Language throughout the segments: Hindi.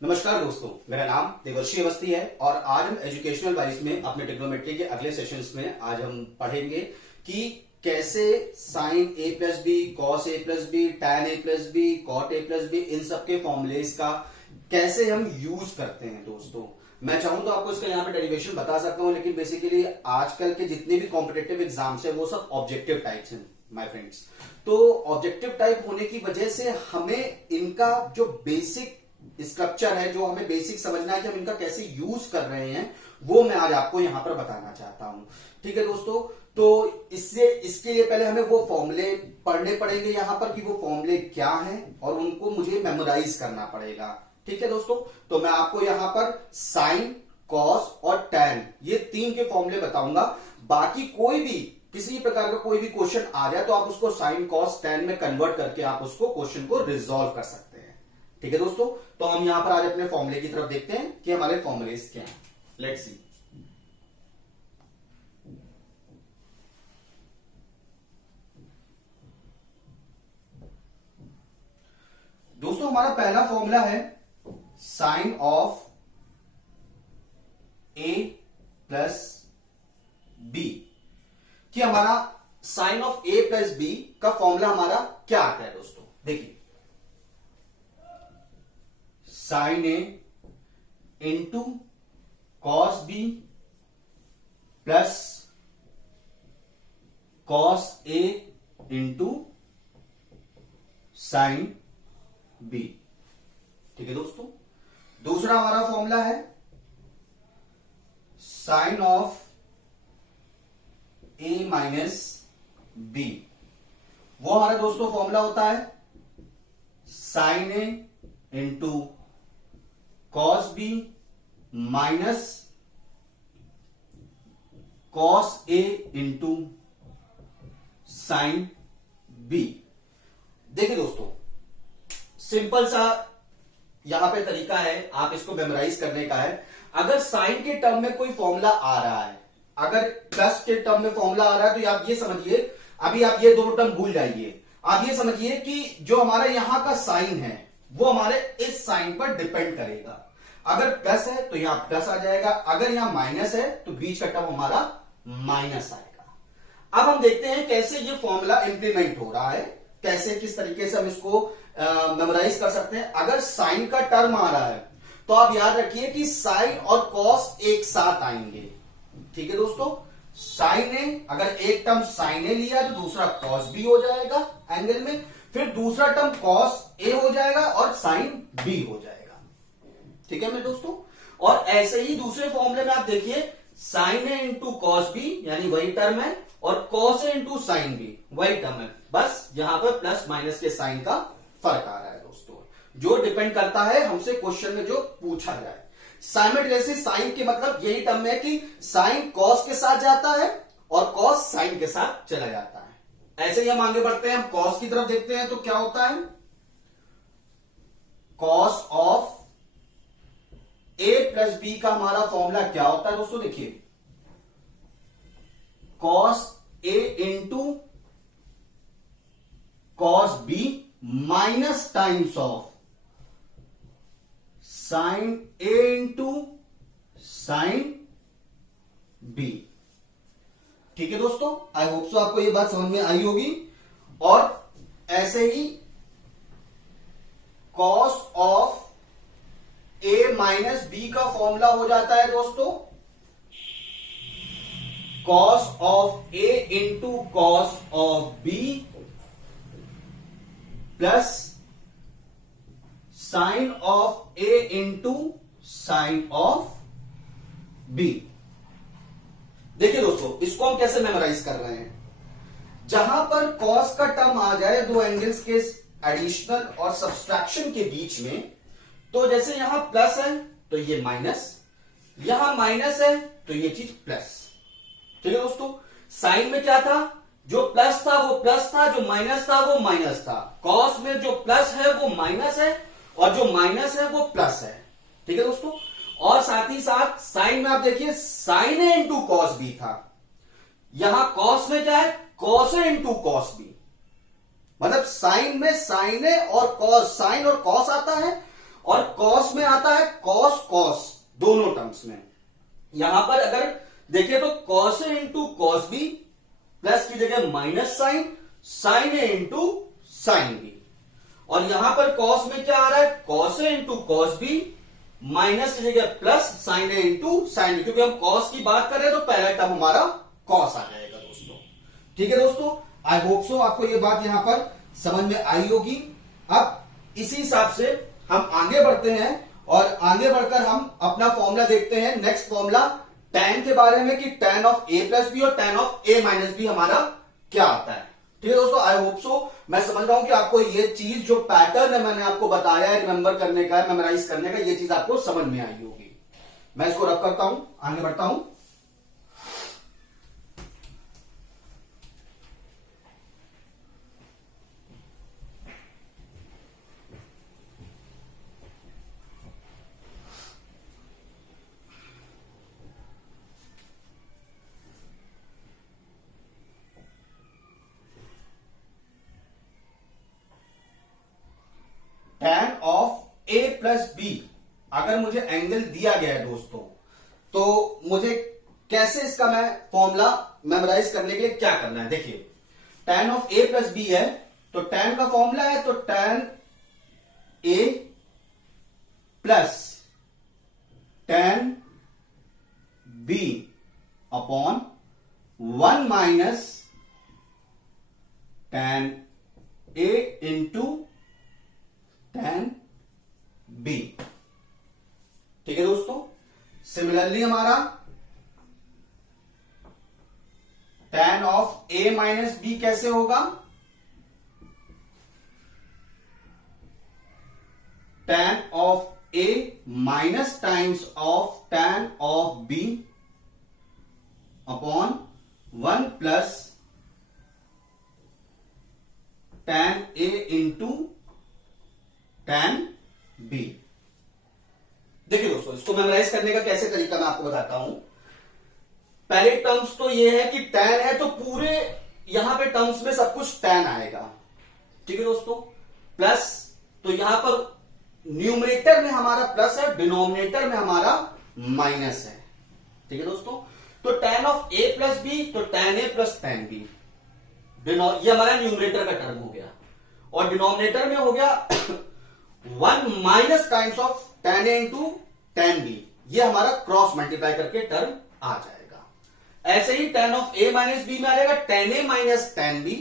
नमस्कार दोस्तों, मेरा नाम देवर्षि अवस्थी है और आज हम एजुकेशनल वाइज में अपने ट्रिग्नोमेट्री के अगले सेशंस में आज हम पढ़ेंगे कि कैसे sine A plus B, cos A plus B, tan A plus B, cot A plus B, इन सबके फॉर्मुलेस का कैसे हम यूज करते हैं। दोस्तों मैं चाहूं तो आपको इसका यहाँ पे डेरिवेशन बता सकता हूं, लेकिन बेसिकली आजकल के जितने भी कॉम्पिटेटिव एग्जाम्स है वो सब ऑब्जेक्टिव टाइप्स हैं माय फ्रेंड्स। तो ऑब्जेक्टिव टाइप होने की वजह से हमें इनका जो बेसिक स्ट्रक्चर है, जो हमें बेसिक समझना है कि हम इनका कैसे यूज कर रहे हैं, वो मैं आज आपको यहां पर बताना चाहता हूं। ठीक है दोस्तों, तो इसके लिए पहले हमें वो फॉर्मूले पढ़ने पड़ेंगे यहां पर कि वो फॉर्मूले क्या हैं और उनको मुझे मेमोराइज करना पड़ेगा। ठीक है दोस्तों, तो मैं आपको यहां पर साइन, कॉस और टैन ये तीन के फॉर्मूले बताऊंगा। बाकी कोई भी किसी प्रकार का कोई भी क्वेश्चन आ जाए तो आप उसको साइन, कॉस, टैन में कन्वर्ट करके आप उसको क्वेश्चन को रिजॉल्व कर सकते हैं। ठीक है दोस्तों, तो हम यहां पर आज अपने फॉर्मूले की तरफ देखते हैं कि हमारे फॉर्मूलेस क्या हैं। Let's see. दोस्तों हमारा पहला फॉर्मूला है sine of A plus B, कि हमारा sine of A plus B का फॉर्मूला हमारा क्या आता है। दोस्तों देखिए, sine A into cos B plus cos A into sine B. ठीक है दोस्तों, दूसरा हमारा फॉर्मूला है sine of A minus B. वो हमारा दोस्तों फॉर्मूला होता है sine A into cos B minus cos A into sine B. देखिए दोस्तों, सिंपल सा यहां पे तरीका है, आप इसको मेमोराइज करने का है। अगर साइन के टर्म में कोई फॉर्मूला आ रहा है, अगर प्लस के टर्म में फॉर्मूला आ रहा है, तो आप ये समझिए, अभी आप ये दोनों टर्म भूल जाइए। आप ये समझिए कि जो हमारा यहां का साइन है वो हमारे इस साइन पर डिपेंड करेगा। अगर प्लस है तो यहां प्लस आ जाएगा, अगर यहां माइनस है तो बीच का टर्म हमारा माइनस आएगा। अब हम देखते हैं कैसे ये फॉर्मूला इंप्लीमेंट हो रहा है, कैसे किस तरीके से हम इसको मेमोराइज कर सकते हैं। अगर साइन का टर्म आ रहा है तो आप याद रखिए कि साइन और कॉस एक साथ आएंगे। ठीक है दोस्तों, साइन ए, अगर एक टर्म साइन ए लिया तो दूसरा कॉस बी हो जाएगा एंगल में, फिर दूसरा टर्म कॉस ए हो जाएगा और साइन बी हो जाएगा। ठीक है मेरे दोस्तों, और ऐसे ही दूसरे फॉर्मूले में आप देखिए, sine A into cos B यानी वही टर्म है, और cos A into sine B वही टर्म है, बस यहां पर प्लस माइनस के साइन का फर्क आ रहा है दोस्तों, जो डिपेंड करता है हमसे क्वेश्चन में जो पूछा जाए। साइमल्टेनियसली साइन के मतलब यही टर्म है कि साइन कॉस के साथ जाता है और कॉस साइन के साथ चला जाता है। ऐसे ही हम आगे बढ़ते हैं, हम कॉस की तरफ देखते हैं तो क्या होता है, cos of A plus B का हमारा फॉर्मूला क्या होता है दोस्तों। देखिए, cos A into cos B minus times of sine A into sine B. ठीक है दोस्तों, आई होप सो आपको ये बात समझ में आई होगी। और ऐसे ही cos of A minus B का फॉर्मूला हो जाता है दोस्तों, cos of A into cos of B plus sine of A into sign of B. देखिए दोस्तों, इसको हम कैसे मेमोराइज कर रहे हैं, जहां पर कॉस का टर्म आ जाए दो एंगल्स के एडिशनल और सब्सट्रैक्शन के बीच में, तो जैसे यहां प्लस है तो ये माइनस, यहां माइनस है तो ये चीज प्लस। ठीक है दोस्तों, साइन में क्या था, जो प्लस था वो प्लस था, जो माइनस था वो माइनस था। कॉस में जो प्लस है वो माइनस है और जो माइनस है वो प्लस है। ठीक है दोस्तों, और साथ ही साथ साइन में आप देखिए, sine A into cos B था, यहां कॉस में क्या है, cos A into cos B. मतलब साइन में साइन ए और कॉस, साइन और कॉस आता है, और कॉस में आता है कॉस कॉस दोनों टर्म्स में। यहां पर अगर देखिए तो cos A into cos B plus की जगह minus sign, sign A into sine B. और यहां पर कॉस में क्या आ रहा है, cos A into cos B minus की जगह plus sign A into sine B, क्योंकि हम कॉस की बात कर रहे हैं तो पहला टर्म हमारा कॉस आ जाएगा दोस्तों। ठीक है दोस्तों, आई होप सो आपको ये बात यहां पर समझ में आई होगी। अब इसी हिसाब से हम आगे बढ़ते हैं और आगे बढ़कर हम अपना फॉर्मूला देखते हैं, नेक्स्ट फॉर्मूला tan के बारे में कि tan of a plus B और tan of a minus B हमारा क्या आता है। ठीक है दोस्तों, आई होप सो मैं समझ रहा हूं कि आपको ये चीज जो पैटर्न है मैंने आपको बताया है रिमेंबर करने का, मेमोराइज करने का, ये चीज आपको समझ में आई होगी। मैं इसको रब करता हूं, आगे बढ़ता हूं। tan of a plus B अगर मुझे एंगल दिया गया है दोस्तों, तो मुझे कैसे इसका मैं फॉर्मूला मेमोराइज करने के लिए क्या करना है। देखिए tan of a plus B है तो tan का फॉर्मूला है तो tan a plus tan b upon 1 minus tan a into tan b। ठीक है दोस्तों, सिमिलरली हमारा tan of a minus B कैसे होगा, tan of a minus times of tan of b upon 1 plus tan a into tan b। देखिए दोस्तों, इसको मेमोराइज करने का कैसे तरीका मैं आपको बताता हूं। पहले टर्म्स तो ये है कि tan है तो पूरे यहां पे टर्म्स में सब कुछ tan आएगा। ठीक है दोस्तों, प्लस तो यहां पर न्यूमरेटर में हमारा प्लस है, डिनोमिनेटर में हमारा माइनस है। ठीक है दोस्तों, तो tan of a plus B तो tan a plus tan b, ये हमारा न्यूमरेटर का टर्म हो गया। और डिनोमिनेटर में हो गया 1 minus times of tan a into tan b, ये हमारा क्रॉस मल्टीप्लाई करके टर्म आ जाएगा। ऐसे ही tan of a minus B में आ जाएगा tan a minus tan b,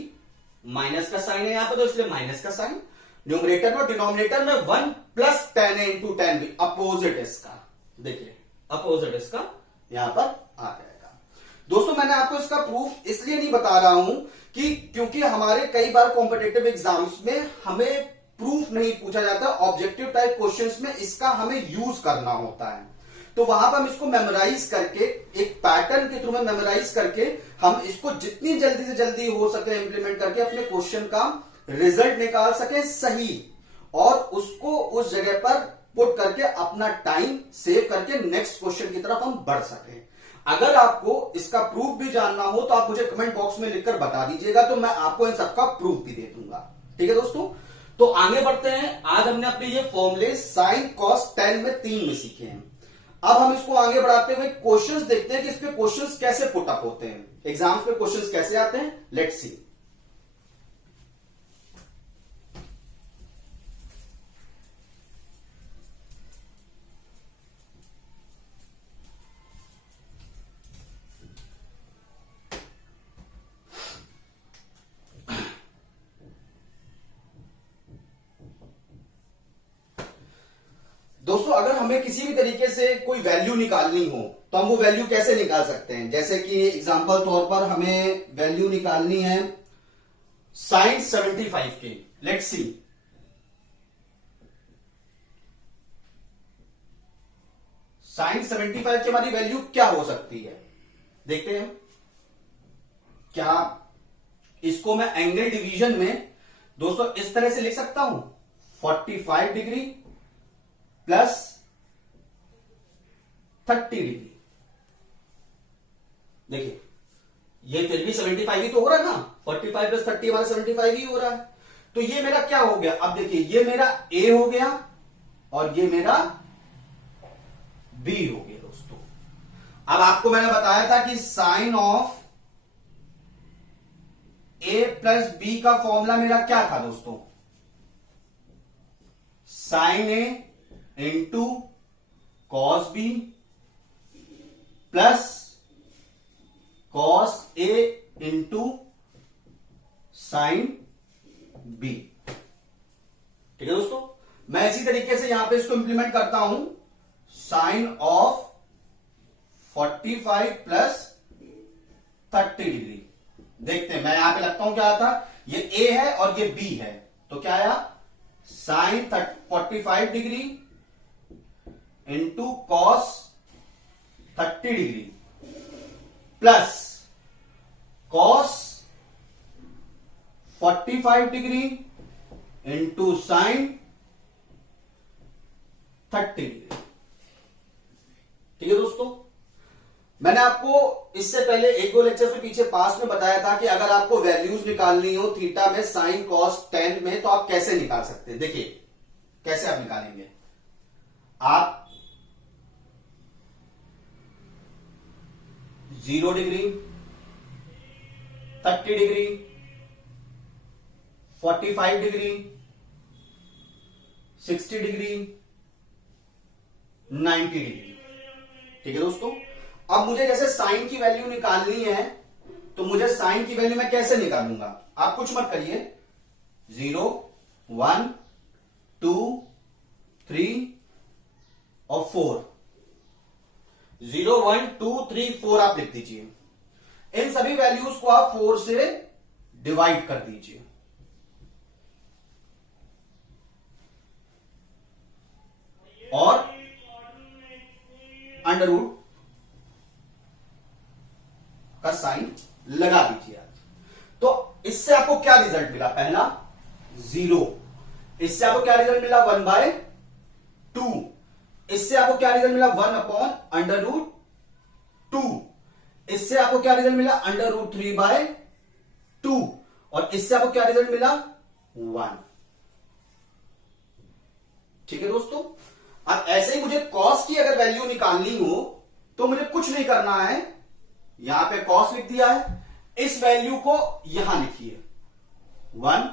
minus का साइन है यहां पर तो इसलिए माइनस का साइन, न्यूमरेटर में डिनोमिनेटर में 1 plus tan a into tan b, opposite इसका, देखिए अपोजिट इसका यहां पर आ जाएगा। दोस्तों मैंने आपको इसका प्रूफ इसलिए नहीं बता रहा हूं कि क्योंकि हमारे कई बार कॉम्पिटिटिव एग्जाम्स में हमें प्रूफ नहीं पूछा जाता, ऑब्जेक्टिव टाइप क्वेश्चंस में इसका हमें यूज करना होता है, तो वहां पर हम इसको मेमोराइज करके एक पैटर्न के थ्रू में मेमोराइज करके हम इसको जितनी जल्दी से जल्दी हो सके इंप्लीमेंट करके अपने क्वेश्चन का रिजल्ट निकाल सके सही, और उसको उस जगह पर पुट करके अपना टाइम सेव करके नेक्स्ट क्वेश्चन की तरफ हम बढ़ सके। अगर आपको इसका प्रूफ भी जानना हो तो आप मुझे कमेंट बॉक्स में लिखकर बता दीजिएगा, तो मैं आपको इन सबका प्रूफ भी दे दूंगा। ठीक है दोस्तों, तो आगे बढ़ते हैं। आज हमने अपने ये फॉर्मूले साइन कॉस टेन में 3 में सीखे हैं। अब हम इसको आगे बढ़ाते हुए क्वेश्चंस देखते हैं कि इस पे क्वेश्चंस कैसे पुट अप होते हैं, एग्जाम्स पे क्वेश्चंस कैसे आते हैं। Let's see. दोस्तों अगर हमें किसी भी तरीके से कोई वैल्यू निकालनी हो तो हम वो वैल्यू कैसे निकाल सकते हैं। जैसे कि एग्जांपल तौर पर हमें वैल्यू निकालनी है साइन 75 की। Let's see. साइन 75 की हमारी वैल्यू क्या हो सकती है, देखते हैं। क्या इसको मैं एंगल डिवीजन में दोस्तों इस तरह से लिख सकता हूं, 45 डिग्री प्लस 30 डिग्री। देखिए ये फिर भी 75 ही तो हो रहा है ना, 45 प्लस 30 हमारा 75 ही हो रहा है। तो ये मेरा क्या हो गया, अब देखिए ये मेरा ए हो गया और ये मेरा बी हो गया दोस्तों। अब आपको मैंने बताया था कि sine of A plus B का फॉर्मूला मेरा क्या था दोस्तों, sine A into cos B plus cos A into sine B. ठीक है दोस्तों, मैं इसी तरीके से यहां पे इसको इंप्लीमेंट करता हूं, साइन ऑफ 45 प्लस 30 डिग्री। देखते हैं, मैं यहां पे लगता हूं क्या आता, ये ए है और ये बी है, तो क्या आया, sine 45 degree into cos 30 degree plus cos 45 degree into sine 30 degree. ठीक है दोस्तों, मैंने आपको इससे पहले एक दो लेक्चर से पीछे पास में बताया था कि अगर आपको वैल्यूज निकालनी हो थीटा में, साइन कॉस टेन में, तो आप कैसे निकाल सकते हैं। देखिए कैसे आप निकालेंगे, आप 0 degree, 30 degree, 45 degree, 60 degree, 90 degree. ठीक है दोस्तों, अब मुझे जैसे साइन की वैल्यू निकालनी है, तो मुझे साइन की वैल्यू मैं कैसे निकालूंगा, आप कुछ मत करिए, 0, 1, 2, 3 और 4, 0, 1, 2, 3, 4 आप लिख दीजिए। इन सभी वैल्यूज को आप 4 से डिवाइड कर दीजिए। और अंडर रूट का साइन लगा दीजिए। तो इससे आपको क्या रिजल्ट मिला, पहला 0, इससे आपको क्या रिजल्ट मिला 1/2, इससे आपको क्या रिजल्ट मिला 1/√2, इससे आपको क्या रिजल्ट मिला √3/2, और इससे आपको क्या रिजल्ट मिला 1। ठीक है दोस्तों, अब ऐसे ही मुझे कॉस की अगर वैल्यू निकालनी हो तो मुझे कुछ नहीं करना है, यहां पे कॉस लिख दिया है, इस वैल्यू को यहां लिखिए 1,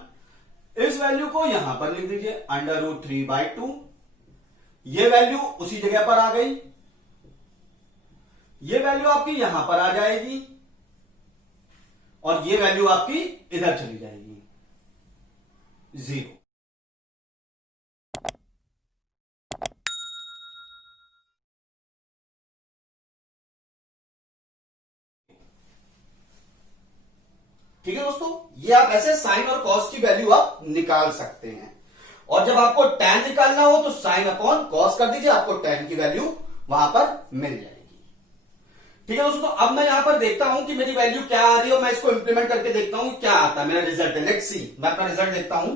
इस वैल्यू को यहां पर लिख दीजिए √3/2, ये वैल्यू उसी जगह पर आ गई, ये वैल्यू आपकी यहां पर आ जाएगी और ये वैल्यू आपकी इधर चली जाएगी 0। ठीक है दोस्तों, ये आप ऐसे साइन और कॉस की वैल्यू आप निकाल सकते हैं। और जब आपको tan निकालना हो तो साइन अपॉन कॉस कर दीजिए, आपको tan की वैल्यू वहां पर मिल जाएगी। ठीक है दोस्तों, अब मैं यहां पर देखता हूं कि मेरी वैल्यू क्या आ रही है और मैं इसको इंप्लीमेंट करके देखता हूं क्या आता है, मेरा रिजल्ट है। लेट्स सी, मैं अपना रिजल्ट देखता हूं।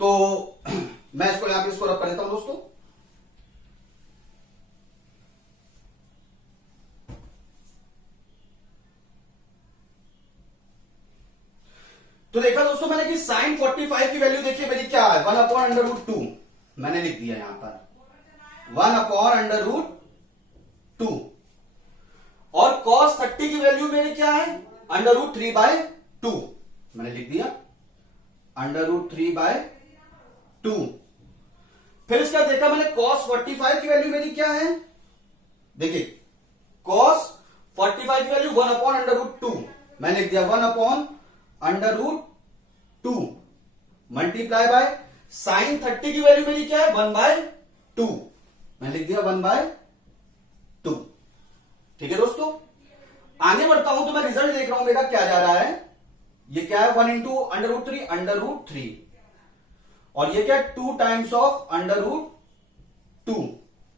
तो मैं इसको यहां पे इसको रख कर देता हूं दोस्तों। तो देखा दोस्तों मैंने कि साइन 45 की वैल्यू देखिए मेरी क्या है 1/√2, मैंने लिख दिया यहां पर 1/√2, और cos 30 की वैल्यू मेरी क्या है √3/2, मैंने लिख दिया √3/2। फिर इसका देखा मैंने cos 45 की वैल्यू मेरी क्या है, देखिए cos 45 की वैल्यू 1/√2, मैंने लिख दिया 1/√2 मल्टीप्लाई बाय साइन 30 की वैल्यू मेरी क्या है 1/2, मैं लिख दिया 1/2। ठीक है दोस्तों, आगे बढ़ता हूं तो मैं रिजल्ट देख रहा हूं मेरा क्या जा रहा है, ये क्या है 1 इंटू √3 और ये क्या है 2 times of √2,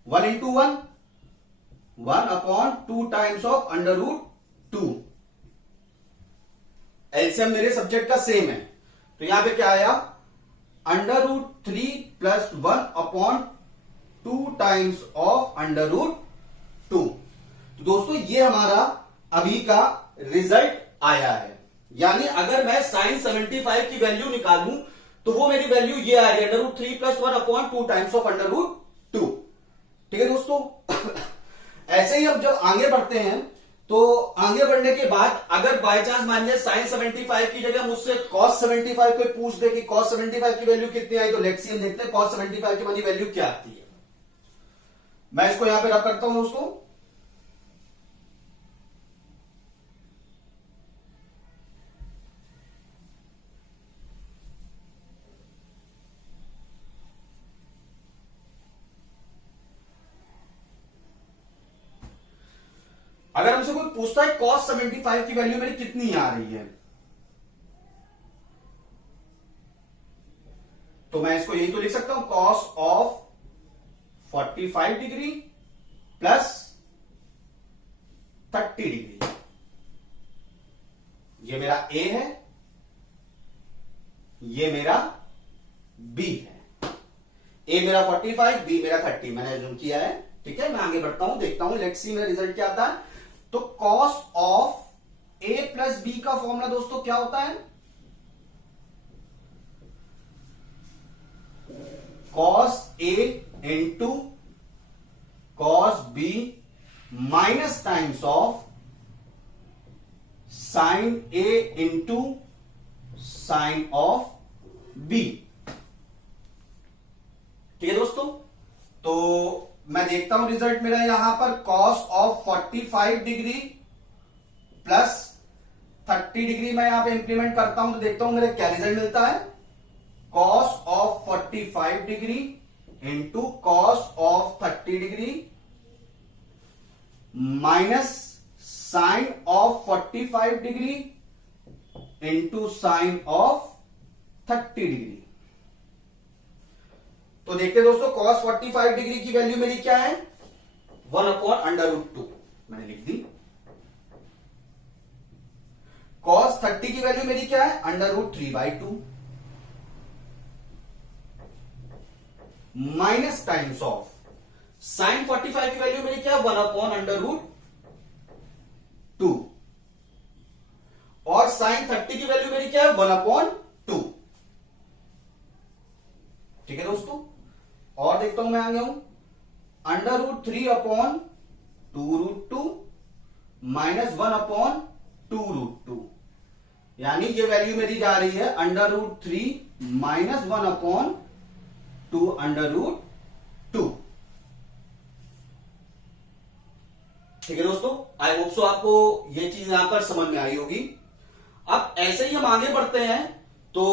1 into 1 1/2 times of √2। LCM मेरे सब्जेक्ट का सेम है, तो यहां पे क्या आया √3 प्लस 1/2 टाइम्स ऑफ √2। तो दोस्तों ये हमारा अभी का रिजल्ट आया है, यानी अगर मैं साइन 75 की वैल्यू निकालूं तो वो मेरी वैल्यू ये आ रही है √3 प्लस 1/2 टाइम्स ऑफ ठीक है दोस्तों। ऐसे ही अब जब आगे बढ़ते हैं तो आगे बढ़ने के बाद अगर बाय चांस मान लिया साइन 75 की जगह मुझसे कॉस 75 को पूछ दे कि कॉस 75 की वैल्यू कितनी आई, तो लेट्स सी हम देखते हैं कॉस 75 की वाली वैल्यू क्या आती है। मैं इसको यहां पे रख करता हूं दोस्तों। अगर हमसे कोई पूछता है cos 75 की वैल्यू मेरी कितनी आ रही है, तो मैं इसको यही तो लिख सकता हूं cos of 45 degree plus 30 degree. ये मेरा A है, ये मेरा B है। A मेरा 45, B मेरा 30 मैंने एज्यूम किया है। ठीक है, मैं आगे बढ़ता हूं, देखता हूं लेट्स सी मेरा रिजल्ट क्या आता है। तो cos of A plus B का फॉर्मूला दोस्तों क्या होता है, cos A into cos B minus times of sign A into sine of B। ठीक है दोस्तों, तो मैं देखता हूं रिजल्ट मेरा यहां पर cos of 45 degree plus 30 degree मैं यहां पे इंप्लीमेंट करता हूं तो देखता हूं मेरे क्या रिजल्ट मिलता है। cos of 45 degree into cos of 30 degree minus sine of 45 degree into sign of 30 degree. तो देखते दोस्तों cos 45 डिग्री की वैल्यू मेरी क्या है, 1/√2 मैंने लिख दी। cos 30 की वैल्यू मेरी क्या है, √3/2 माइनस टाइम्स ऑफ साइन 45 की वैल्यू मेरी क्या है, 1/√2 और साइन 30 की वैल्यू मेरी क्या है, 1/2। ठीक है दोस्तों, और देखता हूं मैं आ गया हूं √3/2√2 माइनस 1/2√2, यानी ये वैल्यू मेरी जा रही है √3 माइनस 1/2√2। ठीक है दोस्तों, आई होप सो आपको ये चीज यहां पर समझ में आई होगी। अब ऐसे ही हम आगे बढ़ते हैं तो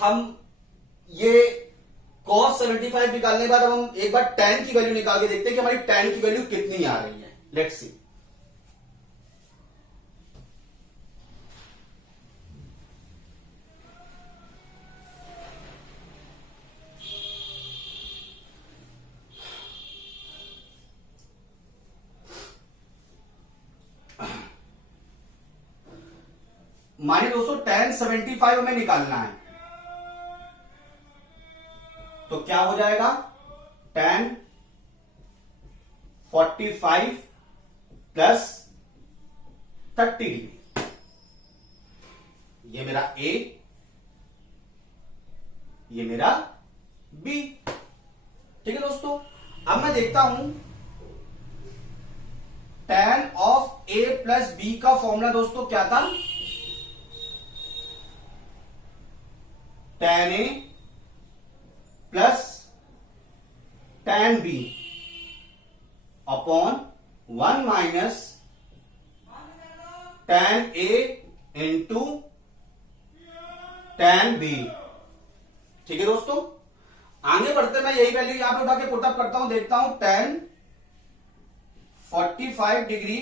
हम ये cos 75 निकालने के बाद अब हम एक बार tan की वैल्यू निकाल के देखते हैं कि हमारी tan की वैल्यू कितनी आ रही है। Let's see. मानिए दोस्तों tan 75 हमें निकालना है, तो क्या हो जाएगा, tan 45 प्लस 30 डिग्री। ये मेरा A, ये मेरा B। ठीक है दोस्तों, अब मैं देखता हूं tan of A plus B का फॉर्मूला दोस्तों क्या था, tan A plus tan B upon 1 minus tan A into tan B। ठीक है दोस्तों, आगे बढ़ते मैं यही वैल्यू यहां पे उठा के पुटअप करता हूं, देखता हूं tan 45 डिग्री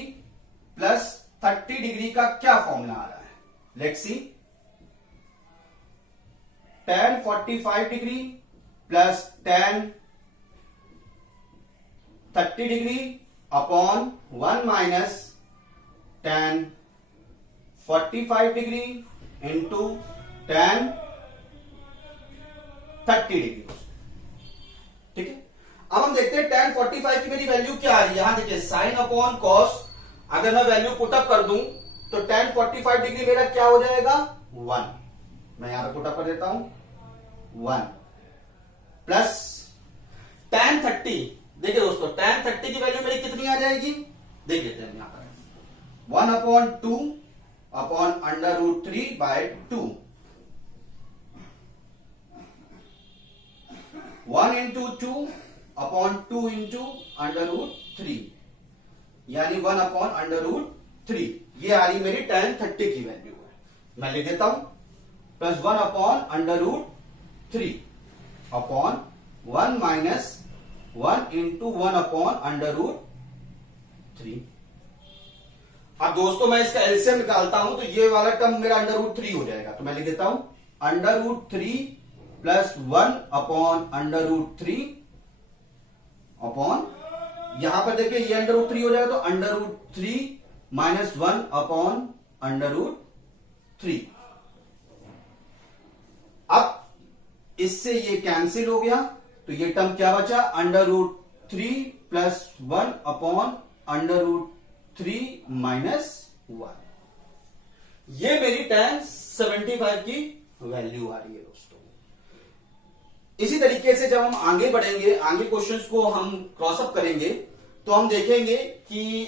प्लस 30 डिग्री का क्या फॉर्मूला आ रहा है। Let's see, tan 45 degree plus tan 30 degree upon 1 minus tan 45 degree into tan 30 degree. ठीक है, अब हम देखते हैं tan 45 की मेरी वैल्यू क्या आ रही है। यहां देखिए साइन अपॉन कॉस, अगर मैं वैल्यू पुटअप कर दूं तो tan 45 डिग्री मेरा क्या हो जाएगा, 1। मैं यहां पे पुटअप कर देता हूं 1 प्लस tan 30 देखिए दोस्तों tan 30 की वैल्यू मेरी कितनी आ जाएगी, देख लेते हैं यहां पर 1/2/√3/2 1 into 2/2 into √3 यानी 1/√3। ये आ रही मेरी tan 30 की वैल्यू है। मैं लिख देता हूं प्लस 1/√3 अपॉन 1 माइनस 1 इंटू 1/√3। अब दोस्तों मैं इसका एलसीएम निकालता हूं तो ये वाला टर्म मेरा √3 हो जाएगा। तो मैं लिख देता हूं √3 प्लस 1/√3 अपॉन, यहां पर देखिए ये √3 हो जाएगा तो √3 माइनस 1/√3। अब इससे ये कैंसिल हो गया तो ये टर्म क्या बचा, √3 प्लस 1/√3 माइनस 1। ये मेरी tan 75 की वैल्यू आ रही है दोस्तों। इसी तरीके से जब हम आगे बढ़ेंगे, आगे क्वेश्चंस को हम क्रॉसअप करेंगे तो हम देखेंगे कि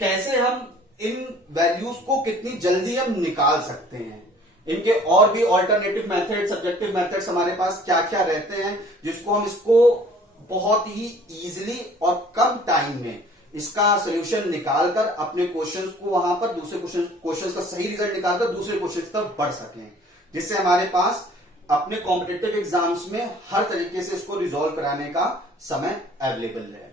कैसे हम इन वैल्यूज को कितनी जल्दी हम निकाल सकते हैं। इनके और भी ऑल्टरनेटिव मेथड, सब्जेक्टिव मेथड्स हमारे पास क्या क्या रहते हैं जिसको हम इसको बहुत ही इजीली और कम टाइम में इसका सॉल्यूशन निकालकर अपने क्वेश्चंस को वहां पर दूसरे क्वेश्चंस का सही रिजल्ट निकालकर दूसरे क्वेश्चंस तक बढ़ सकें, जिससे हमारे पास अपने कॉम्पिटिटिव एग्जाम्स में हर तरीके से इसको रिजॉल्व कराने का समय अवेलेबल है।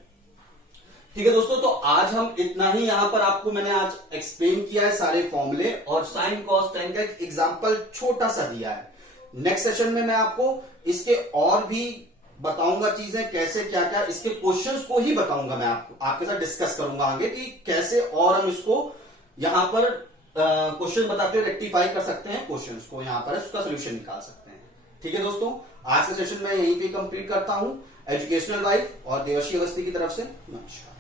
ठीक है दोस्तों, तो आज हम इतना ही यहां पर आपको मैंने आज एक्सप्लेन किया है सारे फॉर्मूले और साइन कॉस टेन का एक एग्जांपल छोटा सा दिया है। नेक्स्ट सेशन में मैं आपको इसके और भी बताऊंगा चीजें, कैसे क्या क्या इसके क्वेश्चंस को ही बताऊंगा। मैं आपके साथ डिस्कस करूंगा आगे कि कैसे और हम इसको यहां पर क्वेश्चन बताते हुए रेक्टिफाई कर सकते हैं, क्वेश्चंस को यहां पर उसका सोल्यूशन निकाल सकते हैं। ठीक है दोस्तों, आज का सेशन मैं यहीं पे कंप्लीट करता हूं। एजुकेशनल वाइफ और देवर्षी अवस्थी की तरफ से नमस्कार।